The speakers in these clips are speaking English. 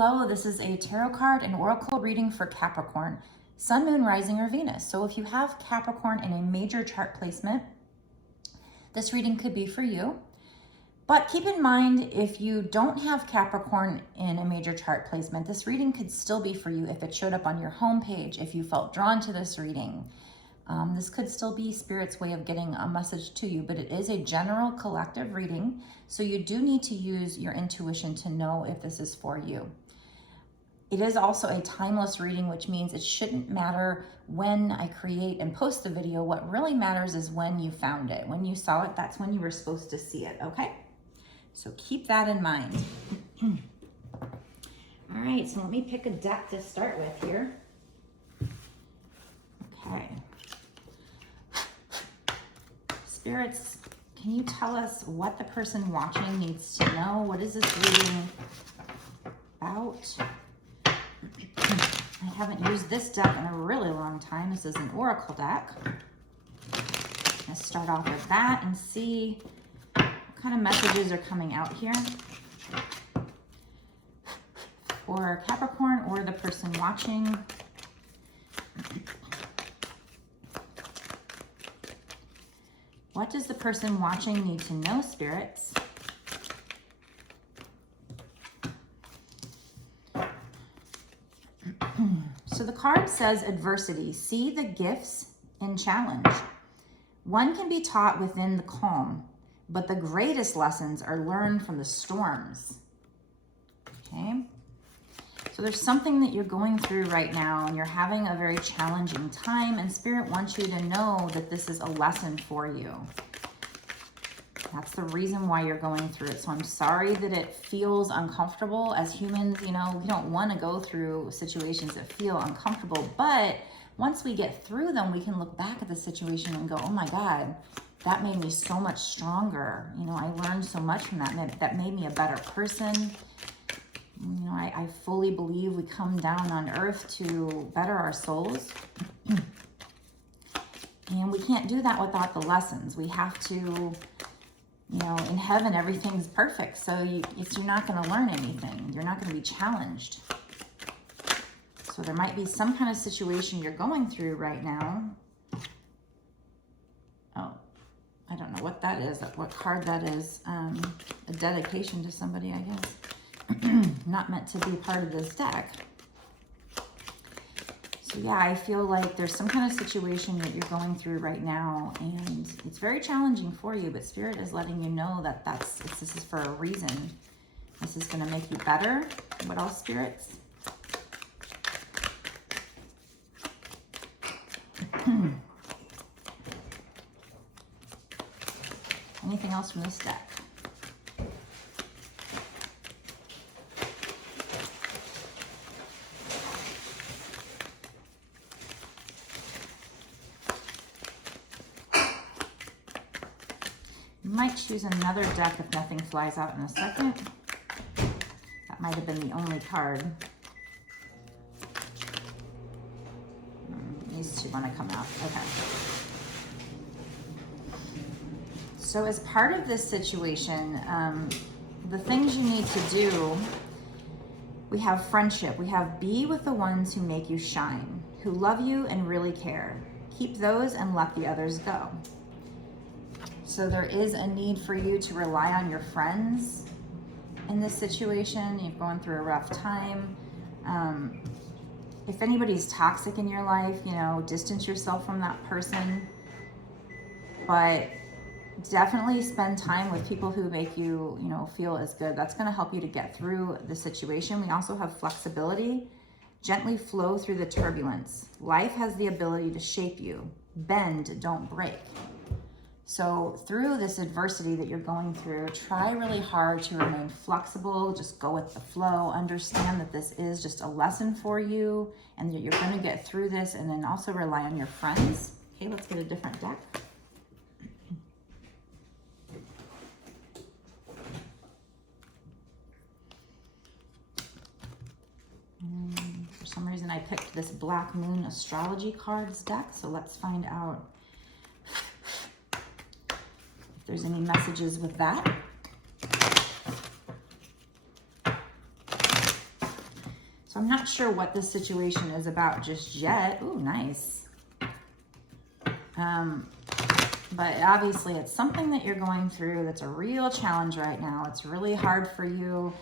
Hello, this is a tarot card and oracle reading for Capricorn, Sun, Moon, Rising, or Venus. So if you have Capricorn in a major chart placement, this reading could be for you. But keep in mind, if you don't have Capricorn in a major chart placement, this reading could still be for you if it showed up on your homepage, if you felt drawn to this reading. This could still be Spirit's way of getting a message to you, but it is a general collective reading, so you do need to use your intuition to know if this is for you. It is also a timeless reading, which means it shouldn't matter when I create and post the video. What really matters is when you found it. When you saw it, that's when you were supposed to see it, okay? So keep that in mind. All right, so let me pick a deck to start with here. Okay. Spirits, can you tell us what the person watching needs to know? What is this reading about? I haven't used this deck in a really long time. This is an oracle deck. Let's start off with that and see what kind of messages are coming out here for Capricorn or the person watching. What does the person watching need to know, spirits? So the card says adversity. See the gifts in challenge. One can be taught within the calm, but the greatest lessons are learned from the storms. Okay? So there's something that you're going through right now and you're having a very challenging time, and Spirit wants you to know that this is a lesson for you. That's the reason why you're going through it. So I'm sorry that it feels uncomfortable. As humans, you know, we don't want to go through situations that feel uncomfortable, but once we get through them, we can look back at the situation and go, oh my God, that made me so much stronger. You know, I learned so much from that. That made me a better person. You know, I fully believe we come down on earth to better our souls. And we can't do that without the lessons. We have to, you know, in heaven, everything's perfect. So you're not going to learn anything. You're not going to be challenged. So there might be some kind of situation you're going through right now. Oh, I don't know what that is, what card that is. A dedication to somebody, I guess. Not meant to be part of this deck. So yeah, I feel like there's some kind of situation that you're going through right now, and it's very challenging for you, but Spirit is letting you know that this is for a reason. This is going to make you better. What else, spirits? Anything else from this deck? Might choose another deck if nothing flies out in a second. That might have been the only card. These two want to come out. Okay. So as part of this situation, the things you need to do, we have friendship. We have be with the ones who make you shine, who love you and really care. Keep those and let the others go. So there is a need for you to rely on your friends in this situation. You're going through a rough time. If anybody's toxic in your life, you know, distance yourself from that person. But definitely spend time with people who make you, you know, feel as good. That's going to help you to get through the situation. We also have flexibility. Gently flow through the turbulence. Life has the ability to shape you. Bend, don't break. So through this adversity that you're going through, try really hard to remain flexible, just go with the flow, understand that this is just a lesson for you and that you're going to get through this, and then also rely on your friends. Okay, let's get a different deck. For some reason I picked this Black Moon Astrology cards deck, so let's find out there's any messages with that. So I'm not sure what this situation is about just yet. Ooh, nice. But obviously it's something that you're going through that's a real challenge right now. It's really hard for you,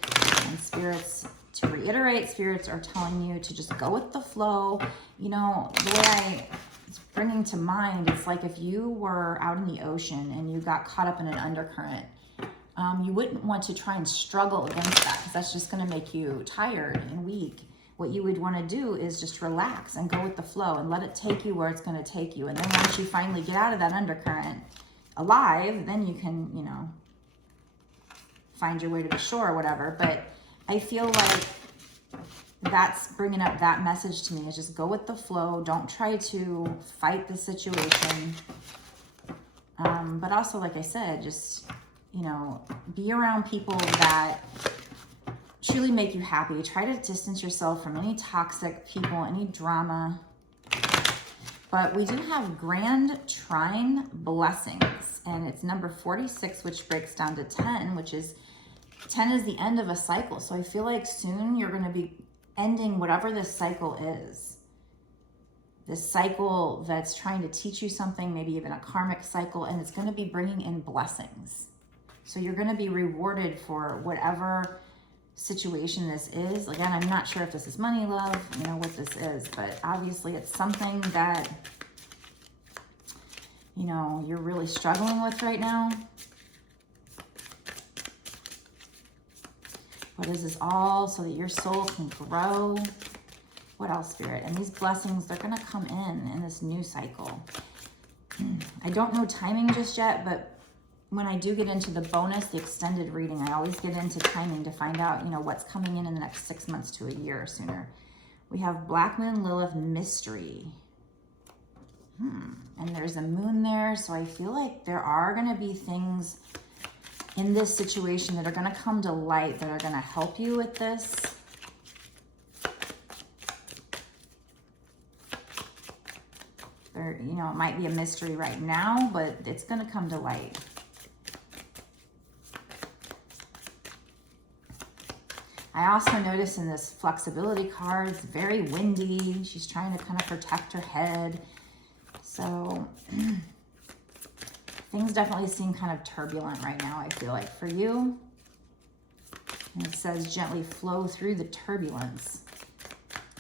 and spirits, to reiterate, spirits are telling you to just go with the flow. You know, the way it's bringing to mind, it's like if you were out in the ocean and you got caught up in an undercurrent, you wouldn't want to try and struggle against that, because that's just going to make you tired and weak. What you would want to do is just relax and go with the flow and let it take you where it's going to take you. And then once you finally get out of that undercurrent alive, then you can, you know, find your way to the shore or whatever. But I feel like that's bringing up that message to me, is just go with the flow. Don't try to fight the situation. But also, like I said, just, you know, be around people that truly make you happy. Try to distance yourself from any toxic people, any drama. But we do have grand trine blessings, and it's number 46, which breaks down to 10, which is 10 is the end of a cycle. So I feel like soon you're going to be ending whatever this cycle is. This cycle that's trying to teach you something, maybe even a karmic cycle, and it's going to be bringing in blessings. So you're going to be rewarded for whatever situation this is. Again, I'm not sure if this is money, love, you know, what this is, but obviously it's something that, you know, you're really struggling with right now. What is this all? So that your soul can grow. What else, Spirit? And these blessings, they're going to come in this new cycle. I don't know timing just yet, but when I do get into the bonus, the extended reading, I always get into timing to find out, you know, what's coming in the next 6 months to a year or sooner. We have Black Moon Lilith mystery. And there's a moon there. So I feel like there are going to be things in this situation that are going to come to light, that are going to help you with this. There, you know, it might be a mystery right now, but it's going to come to light. I also notice in this flexibility card, it's very windy. She's trying to kind of protect her head. So things definitely seem kind of turbulent right now, I feel like, for you. And it says gently flow through the turbulence.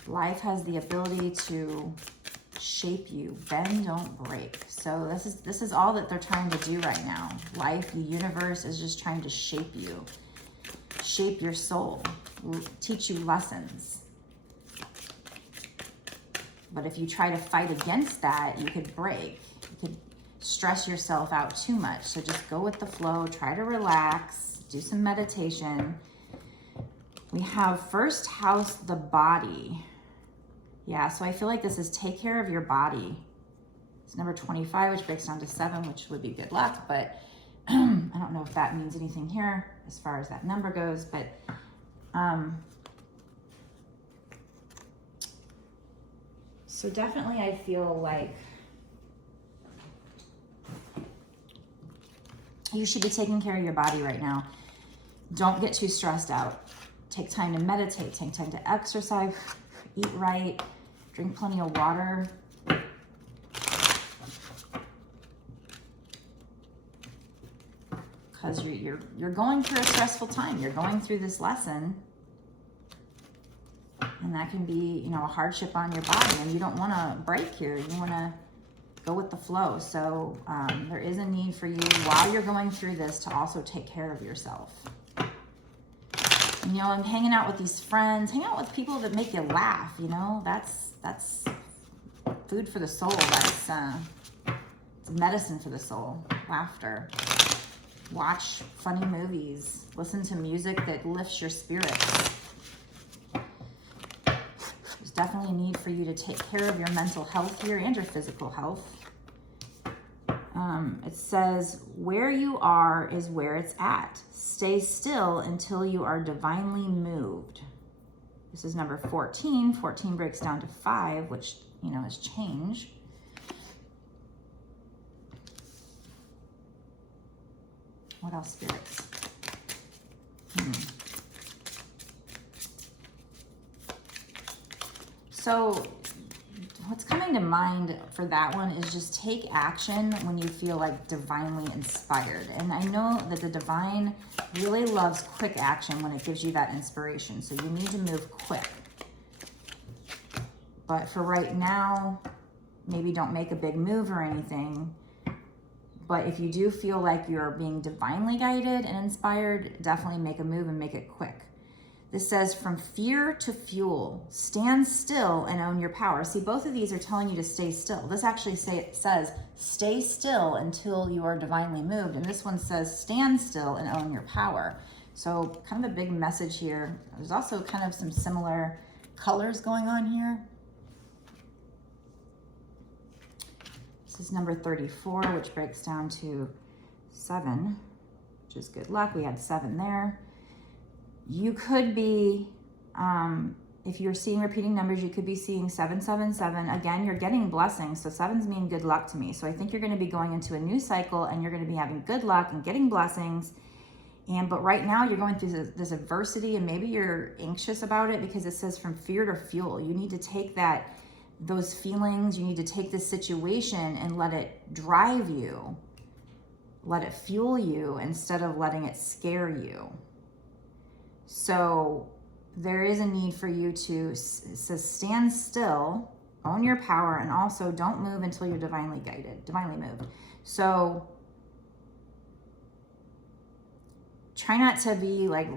Life has the ability to shape you. Bend, don't break. So this is all that they're trying to do right now. Life, the universe is just trying to shape you. Shape your soul. Teach you lessons. But if you try to fight against that, you could break. You could stress yourself out too much. So just go with the flow. Try to relax. Do some meditation. We have first house, the body. Yeah, so I feel like this is take care of your body. It's number 25, which breaks down to 7, which would be good luck. But I don't know if that means anything here as far as that number goes. But so definitely I feel like you should be taking care of your body right now. Don't get too stressed out. Take time to meditate, take time to exercise, eat right, drink plenty of water. Because you're going through a stressful time. You're going through this lesson. And that can be, you know, a hardship on your body. And you don't want to break here. You want to go with the flow. So there is a need for you while you're going through this to also take care of yourself. And, you know, I'm hanging out with these friends, hang out with people that make you laugh, you know, that's food for the soul. That's it's medicine for the soul. Laughter. Watch funny movies. Listen to music that lifts your spirits. There's definitely a need for you to take care of your mental health here and your physical health. It says, where you are is where it's at. Stay still until you are divinely moved. This is number 14. 14 breaks down to 5, which, you know, is change. What else, spirits? So what's coming to mind for that one is just take action when you feel like divinely inspired. And I know that the divine really loves quick action when it gives you that inspiration. So you need to move quick. But for right now, maybe don't make a big move or anything. But if you do feel like you're being divinely guided and inspired, definitely make a move and make it quick. This says, from fear to fuel, stand still and own your power. See, both of these are telling you to stay still. This actually says, stay still until you are divinely moved. And this one says, stand still and own your power. So kind of a big message here. There's also kind of some similar colors going on here. This is number 34, which breaks down to 7, which is good luck. We had 7 there. You could be, if you're seeing repeating numbers, you could be seeing 777. Again, you're getting blessings. So 7s mean good luck to me. So I think you're going to be going into a new cycle and you're going to be having good luck and getting blessings. But right now you're going through this adversity and maybe you're anxious about it because it says from fear to fuel. You need to take those feelings, you need to take this situation and let it drive you. Let it fuel you instead of letting it scare you. So there is a need for you to stand still, own your power, and also don't move until you're divinely guided, divinely moved. So try not to be like,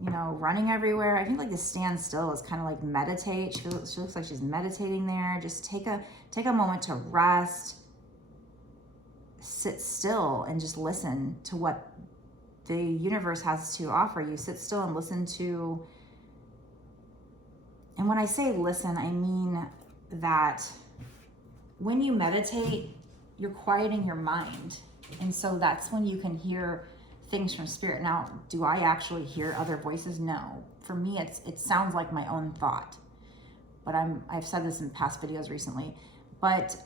running everywhere. I think like the stand still is kind of like meditate. She looks like she's meditating there. Just take a moment to rest, sit still, and just listen to what the universe has to offer you. Sit still and listen to, and when I say listen, I mean that when you meditate, you're quieting your mind. And so that's when you can hear things from spirit. Now, do I actually hear other voices? No. For me, it sounds like my own thought. But I've said this in past videos recently. But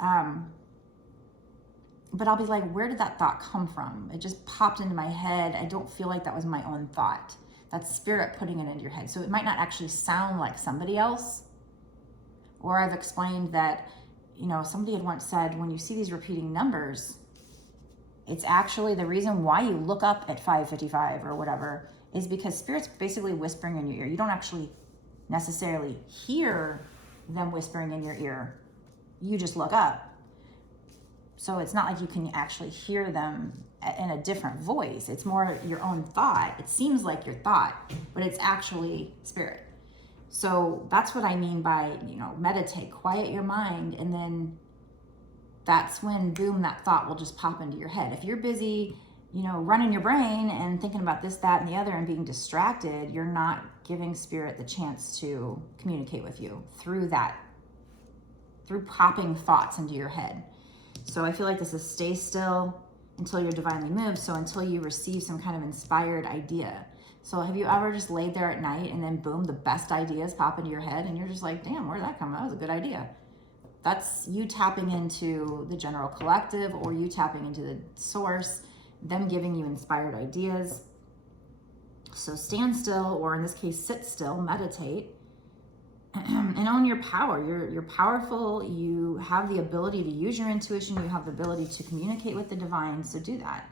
I'll be like, where did that thought come from? It just popped into my head. I don't feel like that was my own thought. That's spirit putting it into your head. So it might not actually sound like somebody else. Or I've explained that, somebody had once said, when you see these repeating numbers, it's actually the reason why you look up at 5:55 or whatever is because spirit's basically whispering in your ear. You don't actually necessarily hear them whispering in your ear. You just look up. So it's not like you can actually hear them in a different voice. It's more your own thought. It seems like your thought, but it's actually spirit. So that's what I mean by, meditate, quiet your mind, and then that's when, boom, that thought will just pop into your head. If you're busy, running your brain and thinking about this, that, and the other and being distracted, you're not giving spirit the chance to communicate with you through popping thoughts into your head. So I feel like this is stay still until you're divinely moved. So until you receive some kind of inspired idea. So have you ever just laid there at night and then boom, the best ideas pop into your head and you're just like, damn, where'd that come from? That was a good idea. That's you tapping into the general collective or you tapping into the source, them giving you inspired ideas. So stand still, or in this case, sit still, meditate, and own your power. You're powerful. You have the ability to use your intuition. You have the ability to communicate with the divine. So do that.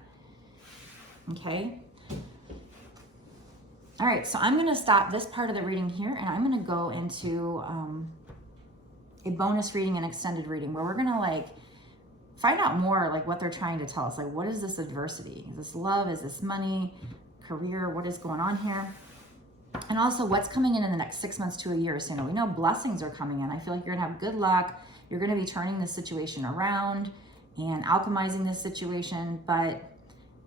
Okay. All right. So I'm going to stop this part of the reading here, and I'm going to go into a bonus reading and extended reading where we're going to find out more what they're trying to tell us. What is this adversity? Is this love? Is this money? Career? What is going on here? And also what's coming in the next 6 months to a year. So we know blessings are coming in. I feel like you're gonna have good luck. You're gonna be turning this situation around and alchemizing this situation, but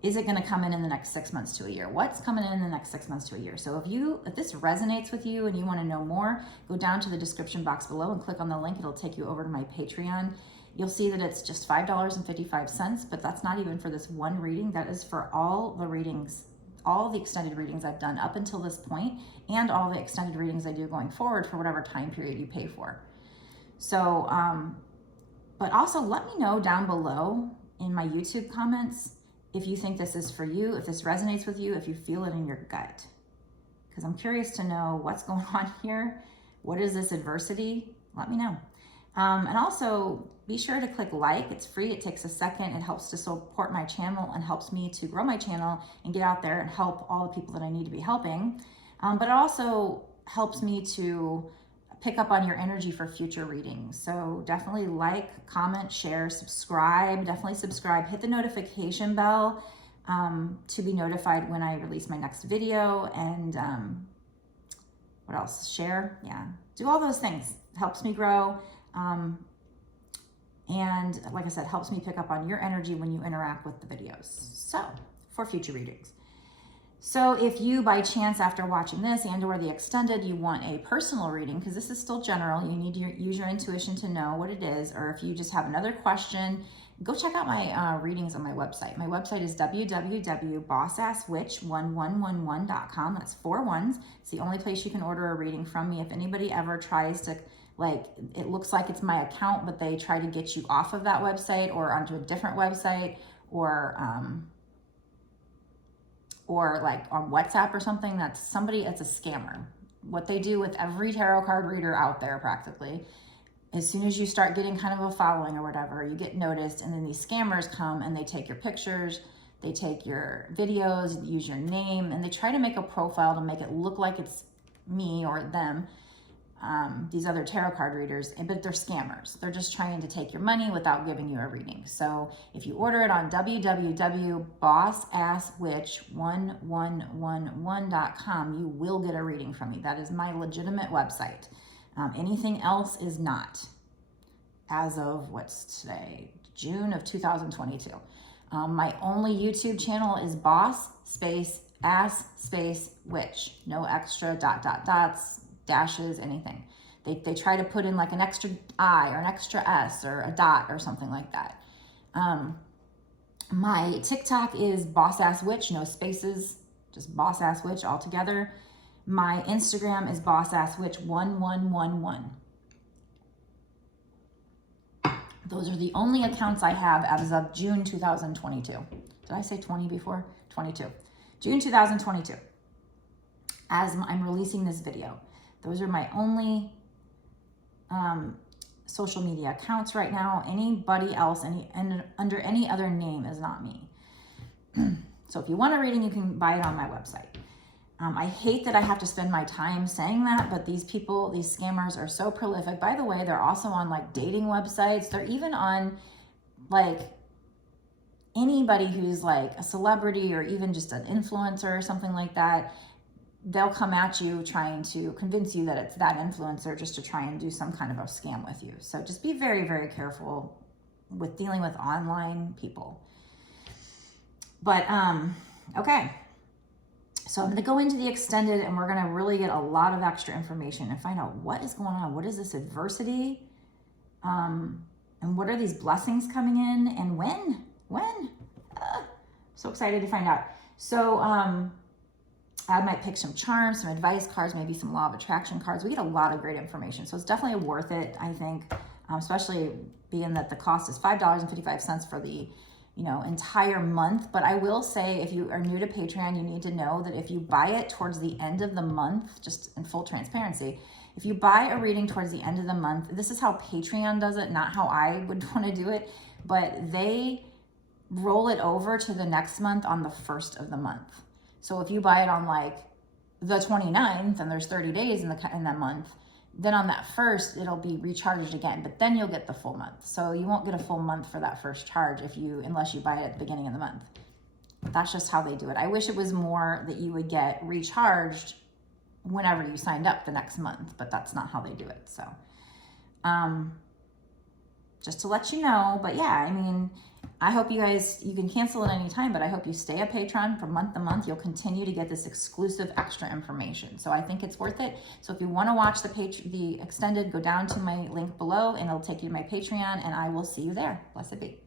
is it gonna come in the next 6 months to a year? What's coming in the next 6 months to a year? So if this resonates with you and you wanna know more, go down to the description box below and click on the link. It'll take you over to my Patreon. You'll see that it's just $5.55, but that's not even for this one reading. That is for all the readings, all the extended readings I've done up until this point, and all the extended readings I do going forward for whatever time period you pay for. So, but also let me know down below in my YouTube comments if you think this is for you, if this resonates with you, if you feel it in your gut. Because I'm curious to know what's going on here. What is this adversity? let me know. And also be sure to click like. It's free. It takes a second. It helps to support my channel and helps me to grow my channel and get out there and help all the people that I need to be helping. But it also helps me to pick up on your energy for future readings. So definitely like, comment, share, subscribe. Definitely subscribe. Hit the notification bell to be notified when I release my next video. And what else? Share. Yeah. Do all those things. It helps me grow. And like I said, helps me pick up on your energy when you interact with the videos. So for future readings. So if you, by chance, after watching this and or the extended, you want a personal reading, because this is still general, you need to use your intuition to know what it is, or if you just have another question, go check out my readings on my website. My website is www.bossasswitch1111.com. That's 4 1s. It's the only place you can order a reading from me. If anybody ever tries to, like, it looks like it's my account, but they try to get you off of that website or onto a different website, or like on WhatsApp or something, it's a scammer. What they do with every tarot card reader out there practically, as soon as you start getting kind of a following or whatever, you get noticed, and then these scammers come and they take your pictures, they take your videos, use your name, and they try to make a profile to make it look like it's me or them, these other tarot card readers, but they're scammers. They're just trying to take your money without giving you a reading. So if you order it on www.bossasswitch1111.com, you will get a reading from me. That is my legitimate website. Anything else is not. As of, what's today? June of 2022. My only YouTube channel is boss space ass space witch. No extra dots, dashes, anything. They try to put in like an extra I or an extra S or a dot or something like that. My TikTok is bossasswitch, no spaces, just bossasswitch all together. My Instagram is bossasswitch1111. Those are the only accounts I have as of June 2022. Did I say 20 before? 22. June 2022. As I'm releasing this video. Those are my only social media accounts right now. Anybody else under any other name is not me. So if you want a reading, you can buy it on my website. I hate that I have to spend my time saying that, but these people, these scammers are so prolific. By the way, they're also on like dating websites. They're even on like anybody who's like a celebrity or even just an influencer or something like that. They'll come at you trying to convince you that it's that influencer just to try and do some kind of a scam with you. So just be very, very careful with dealing with online people. But, okay. So I'm going to go into the extended, and we're going to really get a lot of extra information and find out what is going on. What is this adversity? And what are these blessings coming in? And when? So excited to find out. So, I might pick some charms, some advice cards, maybe some law of attraction cards. We get a lot of great information. So it's definitely worth it, I think, especially being that the cost is $5.55 for the, entire month. But I will say, if you are new to Patreon, you need to know that if you buy it towards the end of the month, just in full transparency, if you buy a reading towards the end of the month, this is how Patreon does it, not how I would want to do it, but they roll it over to the next month on the 1st of the month. So if you buy it on like the 29th and there's 30 days in that month, then on that 1st, it'll be recharged again, but then you'll get the full month. So you won't get a full month for that first charge unless you buy it at the beginning of the month. That's just how they do it. I wish it was more that you would get recharged whenever you signed up the next month, but that's not how they do it. So, just to let you know, but yeah, I mean, I hope you can cancel at any time, but I hope you stay a patron from month to month. You'll continue to get this exclusive extra information. So I think it's worth it. So if you want to watch the extended, go down to my link below and it'll take you to my Patreon, and I will see you there. Blessed be.